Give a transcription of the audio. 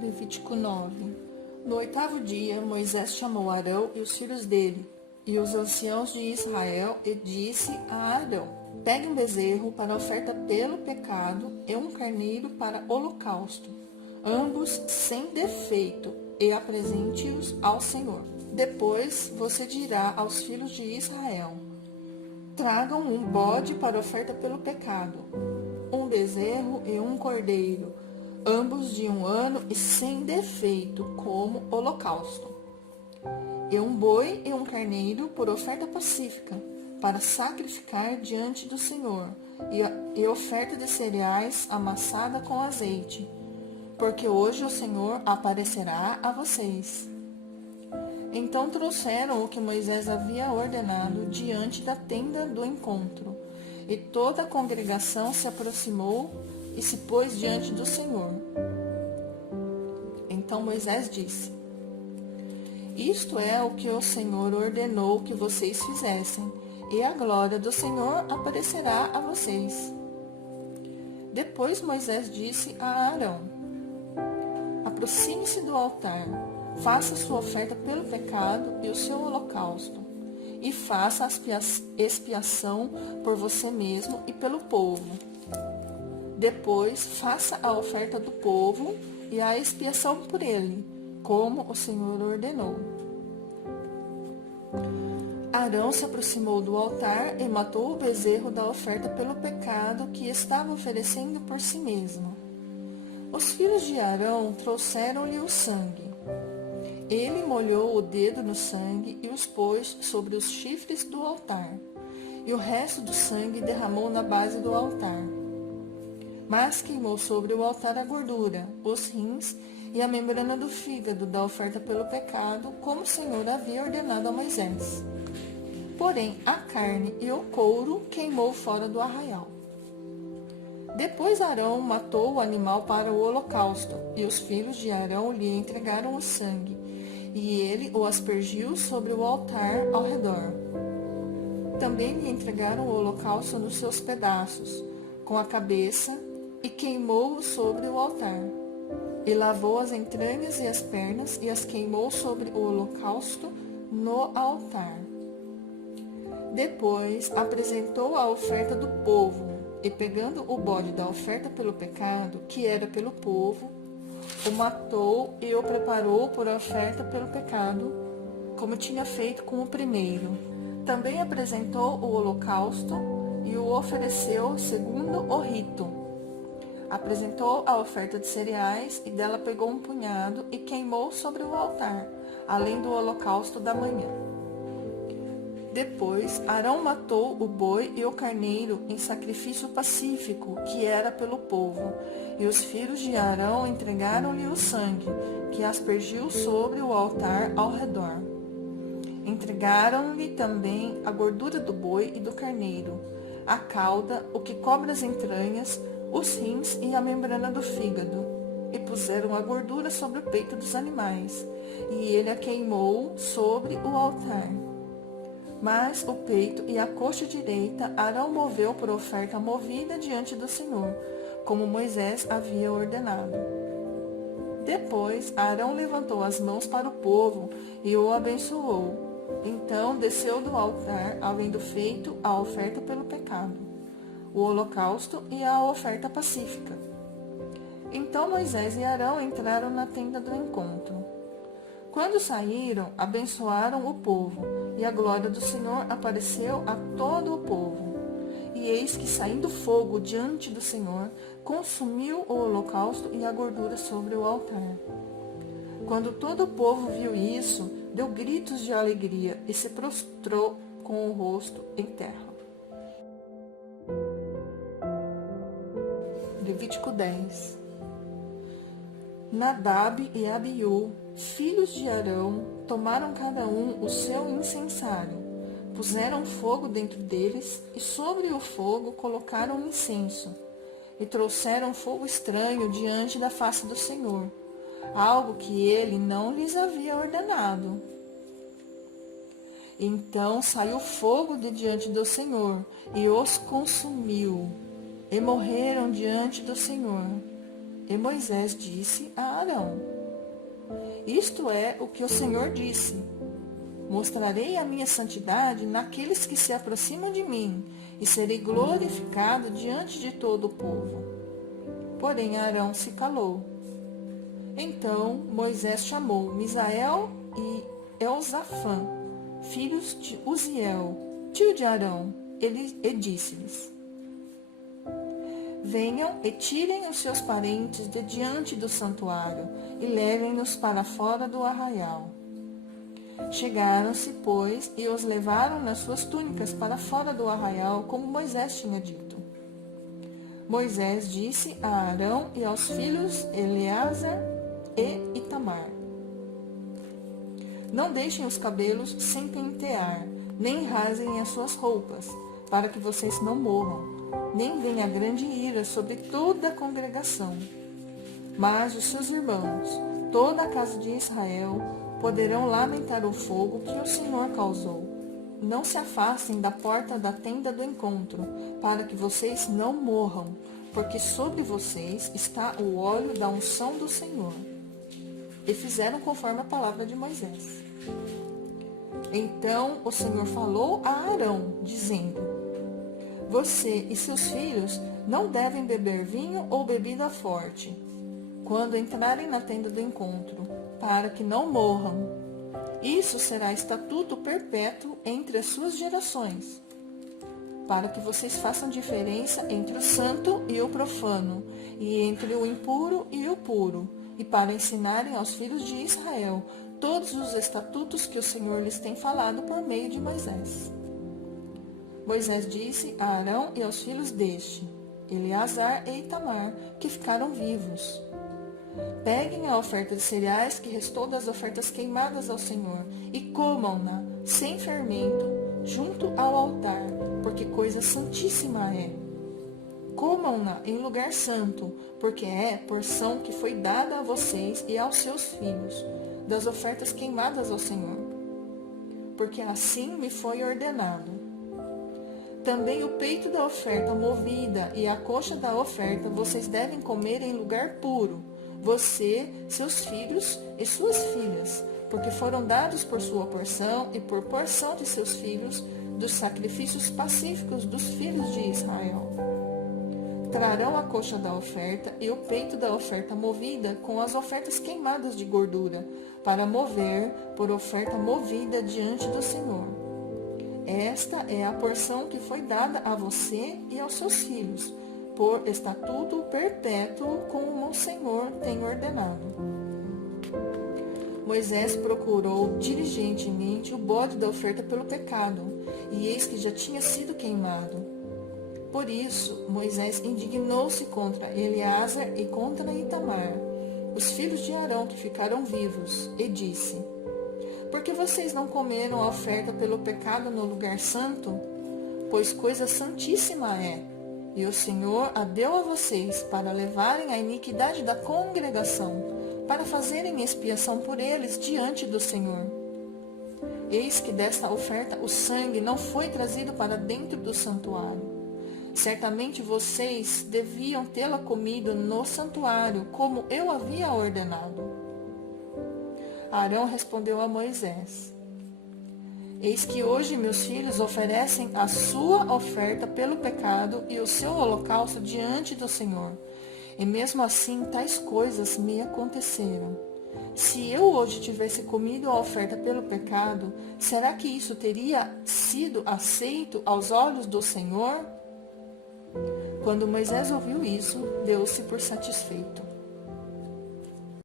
Levítico 9. No 8º dia, Moisés chamou Arão e os filhos dele, e os anciãos de Israel, e disse a Arão: Pegue um bezerro para oferta pelo pecado e um carneiro para holocausto, ambos sem defeito, e apresente-os ao Senhor. Depois você dirá aos filhos de Israel: Tragam um bode para oferta pelo pecado, um bezerro e um cordeiro, ambos de 1 ano e sem defeito, como holocausto. E um boi e um carneiro por oferta pacífica, para sacrificar diante do Senhor, e oferta de cereais amassada com azeite, porque hoje o Senhor aparecerá a vocês. Então trouxeram o que Moisés havia ordenado diante da tenda do encontro, e toda a congregação se aproximou e se pôs diante do Senhor. Então Moisés disse: Isto é o que o Senhor ordenou que vocês fizessem, e a glória do Senhor aparecerá a vocês. Depois Moisés disse a Arão: Aproxime-se do altar, faça sua oferta pelo pecado e o seu holocausto, e faça a expiação por você mesmo e pelo povo. Depois faça a oferta do povo e a expiação por ele, como o Senhor ordenou. Arão se aproximou do altar e matou o bezerro da oferta pelo pecado que estava oferecendo por si mesmo. Os filhos de Arão trouxeram-lhe o sangue. Ele molhou o dedo no sangue e os pôs sobre os chifres do altar, e o resto do sangue derramou na base do altar. Mas queimou sobre o altar a gordura, os rins e a membrana do fígado da oferta pelo pecado, como o Senhor havia ordenado a Moisés. Porém, a carne e o couro queimou fora do arraial. Depois Arão matou o animal para o holocausto, e os filhos de Arão lhe entregaram o sangue, e ele o aspergiu sobre o altar ao redor. Também lhe entregaram o holocausto nos seus pedaços, com a cabeça, e queimou-o sobre o altar. E lavou as entranhas e as pernas, e as queimou sobre o holocausto no altar. Depois apresentou a oferta do povo, e pegando o bode da oferta pelo pecado, que era pelo povo, o matou e o preparou por oferta pelo pecado, como tinha feito com o primeiro. Também apresentou o holocausto e o ofereceu segundo o rito. Apresentou a oferta de cereais e dela pegou um punhado e queimou sobre o altar, além do holocausto da manhã. Depois, Arão matou o boi e o carneiro em sacrifício pacífico, que era pelo povo, e os filhos de Arão entregaram-lhe o sangue, que aspergiu sobre o altar ao redor. Entregaram-lhe também a gordura do boi e do carneiro, a cauda, o que cobre as entranhas, os rins e a membrana do fígado, e puseram a gordura sobre o peito dos animais, e ele a queimou sobre o altar. Mas o peito e a coxa direita Arão moveu por oferta movida diante do Senhor, como Moisés havia ordenado. Depois Arão levantou as mãos para o povo e o abençoou. Então desceu do altar, havendo feito a oferta pelo pecado, o holocausto e a oferta pacífica. Então Moisés e Arão entraram na tenda do encontro. Quando saíram, abençoaram o povo, e a glória do Senhor apareceu a todo o povo. E eis que, saindo fogo diante do Senhor, consumiu o holocausto e a gordura sobre o altar. Quando todo o povo viu isso, deu gritos de alegria e se prostrou com o rosto em terra. Levítico 10. Nadab e Abiú, filhos de Arão, tomaram cada um o seu incensário, puseram fogo dentro deles e sobre o fogo colocaram incenso, e trouxeram fogo estranho diante da face do Senhor, algo que ele não lhes havia ordenado. Então saiu fogo de diante do Senhor e os consumiu, e morreram diante do Senhor. E Moisés disse a Arão: Isto é o que o Senhor disse: Mostrarei a minha santidade naqueles que se aproximam de mim, e serei glorificado diante de todo o povo. Porém Arão se calou. Então Moisés chamou Misael e Elzafã, filhos de Uziel, tio de Arão, e disse-lhes: Venham e tirem os seus parentes de diante do santuário e levem-nos para fora do arraial. Chegaram-se, pois, e os levaram nas suas túnicas para fora do arraial, como Moisés tinha dito. Moisés disse a Arão e aos filhos Eleazar e Itamar: Não deixem os cabelos sem pentear, nem rasguem as suas roupas, para que vocês não morram, nem venha grande ira sobre toda a congregação. Mas os seus irmãos, toda a casa de Israel, poderão lamentar o fogo que o Senhor causou. Não se afastem da porta da tenda do encontro, para que vocês não morram, porque sobre vocês está o óleo da unção do Senhor. E fizeram conforme a palavra de Moisés. Então o Senhor falou a Arão, dizendo: Você e seus filhos não devem beber vinho ou bebida forte, quando entrarem na tenda do encontro, para que não morram. Isso será estatuto perpétuo entre as suas gerações, para que vocês façam diferença entre o santo e o profano, e entre o impuro e o puro, e para ensinarem aos filhos de Israel todos os estatutos que o Senhor lhes tem falado por meio de Moisés. Moisés disse a Arão e aos filhos deste, Eleazar e Itamar, que ficaram vivos: Peguem a oferta de cereais que restou das ofertas queimadas ao Senhor e comam-na sem fermento junto ao altar, porque coisa santíssima é. Comam-na em lugar santo, porque é porção que foi dada a vocês e aos seus filhos, das ofertas queimadas ao Senhor, porque assim me foi ordenado. Também o peito da oferta movida e a coxa da oferta vocês devem comer em lugar puro, você, seus filhos e suas filhas, porque foram dados por sua porção e por porção de seus filhos dos sacrifícios pacíficos dos filhos de Israel. Trarão a coxa da oferta e o peito da oferta movida com as ofertas queimadas de gordura, para mover por oferta movida diante do Senhor. Esta é a porção que foi dada a você e aos seus filhos, por estatuto perpétuo, como o Senhor tem ordenado. Moisés procurou diligentemente o bode da oferta pelo pecado, e eis que já tinha sido queimado. Por isso, Moisés indignou-se contra Eleazar e contra Itamar, os filhos de Arão que ficaram vivos, e disse: Por que vocês não comeram a oferta pelo pecado no lugar santo? Pois coisa santíssima é, e o Senhor a deu a vocês para levarem a iniquidade da congregação, para fazerem expiação por eles diante do Senhor. Eis que desta oferta o sangue não foi trazido para dentro do santuário. Certamente vocês deviam tê-la comido no santuário, como eu havia ordenado. Arão respondeu a Moisés: Eis que hoje meus filhos oferecem a sua oferta pelo pecado e o seu holocausto diante do Senhor. E mesmo assim tais coisas me aconteceram. Se eu hoje tivesse comido a oferta pelo pecado, será que isso teria sido aceito aos olhos do Senhor? Quando Moisés ouviu isso, deu-se por satisfeito.